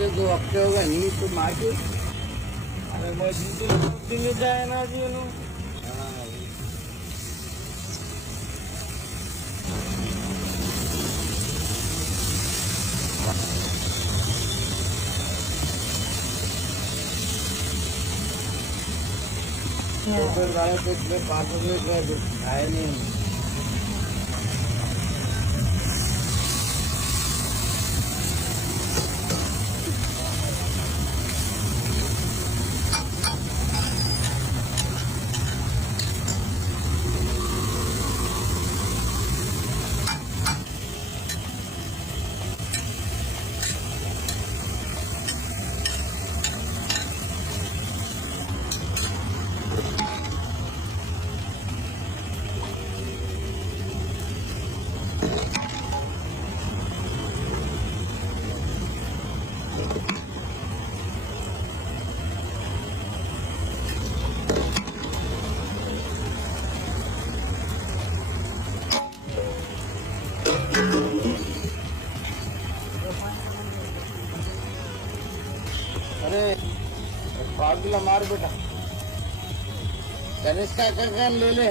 हफ्ते 2 हफ्ते हो गए नहीं तो मार्केट। अरे वो दिन जाए ना जी नो। हाँ तो फिर गाड़ी पे 5 रुपये आए नहीं। अरे 5 किलो मार बेटा, गणेश का कर ले ले।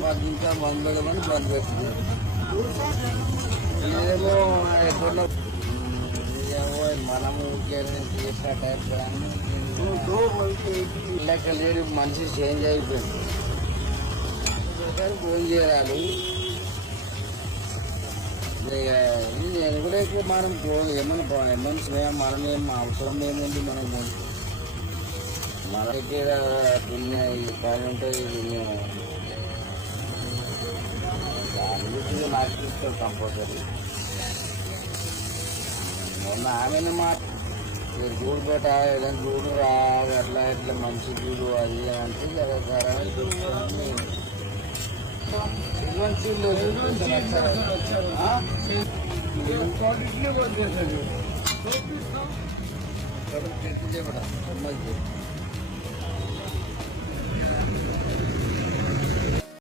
5 दिन का बंद बंद ఏమో ఎక్కడో మనము చేసిన టైప్ లెక్క లేడు, మనిషి చేంజ్ అయిపోయింది. ఫోన్ చేయాలి నేను కూడా ఎక్కువ మనం ఏమన్నా మనిషి మనం ఏం అవసరం ఏముంది మనకు మన దగ్గర దున్య పని ఉంటుంది. మేము దాని గురించి నాకు తీసుకోవాలి కంపల్సరీ. మొన్న ఆమెను గూడు పెట్ట ఏదైనా గూడు రా అట్లా ఇట్లా మంచి గూడు అది అంటే